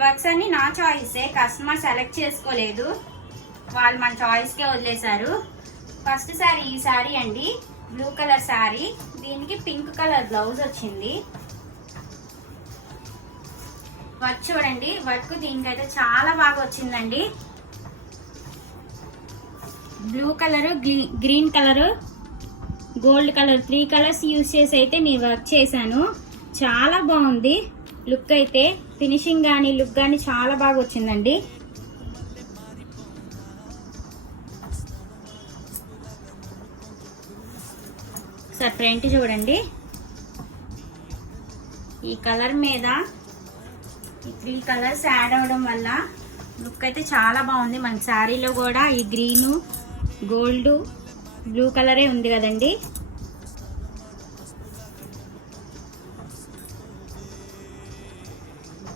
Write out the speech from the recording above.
Works అన్ని నా చాయిసే, customer select చేసుకోలేదు, వాళ్ళు మన చాయిస్కే వదిలేశారు. ఫస్ట్ శారీ ఈ శారీ అండి, బ్లూ కలర్ శారీ, దీనికి పింక్ కలర్ బ్లౌజ్ వచ్చింది. వర్క్ చూడండి, వర్క్ దీనికైతే చాలా బాగా వచ్చిందండి. Blue colour, green colour, gold colour 3 colours use చేసి అయితే నేను వర్క్ చేశాను. చాలా బాగుంది లుక్ అయితే, ఫినిషింగ్ కానీ లుక్ కానీ చాలా బాగా వచ్చిందండి. సార్ ఫ్రంట్ చూడండి, ఈ కలర్ మీద ఈ 3 కలర్స్ యాడ్ అవడం వల్ల లుక్ అయితే చాలా బాగుంది. మన శారీలో కూడా ఈ గ్రీను, గోల్డ్, బ్లూ కలరే ఉంది కదండి.